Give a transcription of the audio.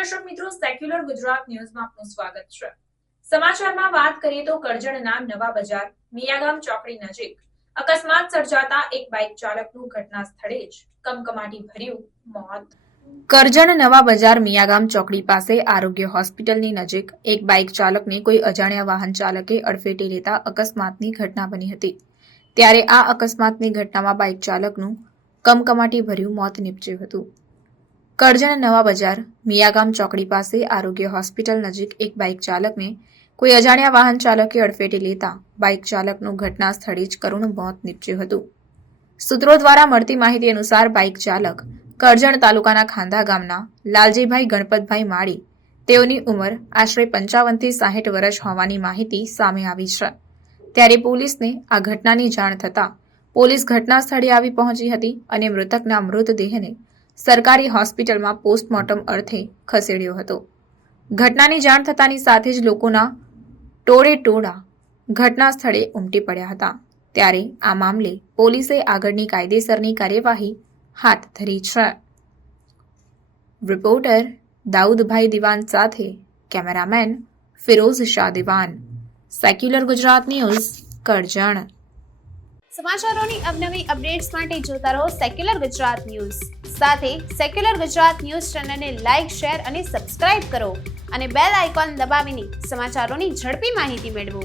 દર્શક મિત્રો, સેક્યુલર ગુજરાત ન્યૂઝમાં આપનું સ્વાગત છે। સમાચારમાં વાત કરીએ તો કરજણના નવા બજાર મિયાગામ ચોકડી નજીક અકસ્માત સર્જાતા એક બાઇક ચાલકનું ઘટના સ્થળે જ કમકમાટી ભર્યું મોત। કરજણ નવા બજાર મિયાગામ ચોકડી પાસે આરોગ્ય હોસ્પિટલની નજીક એક બાઇક ચાલકને કોઈ અજાણ્યા વાહન ચાલકે અડફેટે લેતા અકસ્માતની ઘટના બની હતી। ત્યારે આ અકસ્માતની ઘટનામાં બાઇક ચાલકનું કમકમાટી ભર્યું મોત નીપજ્યું હતું। કરજણ નવા બજાર મિયાગામ ચોકડી પાસે આરોગ્ય હોસ્પિટલ નજીક એક બાઇક ચાલકને કોઈ અજાણ્યા વાહન ચાલકે અડફેટે લેતા બાઇક ચાલકનું ઘટના સ્થળે જ કરુણ મોત નીપજ્યું હતું। સૂત્રો દ્વારા મળતી માહિતી અનુસાર બાઇક ચાલક કરજણ તાલુકાના ખાંધા ગામના લાલજીભાઈ ગણપતભાઈ માળી, તેઓની ઉંમર આશરે 55 થી 60 વર્ષ હોવાની માહિતી સામે આવી છે। ત્યારે પોલીસને આ ઘટનાની જાણ થતાં પોલીસ ઘટના સ્થળે આવી પહોંચી હતી અને મૃતકના મૃતદેહને સરકારી હોસ્પિટલમાં પોસ્ટમોર્ટમ અર્થે ખસેડ્યો હતો। ઘટનાની જાણ થતાની સાથે જ લોકોના ટોળેટોળા ઘટના સ્થળે ઉમટી પડ્યા હતા। ત્યારે આ મામલે પોલીસે આગળની કાયદેસરની કાર્યવાહી હાથ ધરી છે। રિપોર્ટર દાઉદભાઈ દિવાન સાથે cameraman Firoz Shah Diwan, secular Gujarat news, Karjan. સમાચારોની અવનવી અપડેટ્સ માટે જોતા રહો સેક્યુલર ગુજરાત ન્યૂઝ। સાથે સેક્યુલર ગુજરાત ન્યૂઝ ચેનલને લાઇક, શેર અને સબસ્ક્રાઇબ કરો અને બેલ આઇકોન દબાવીને સમાચારોની ઝડપી માહિતી મેળવો।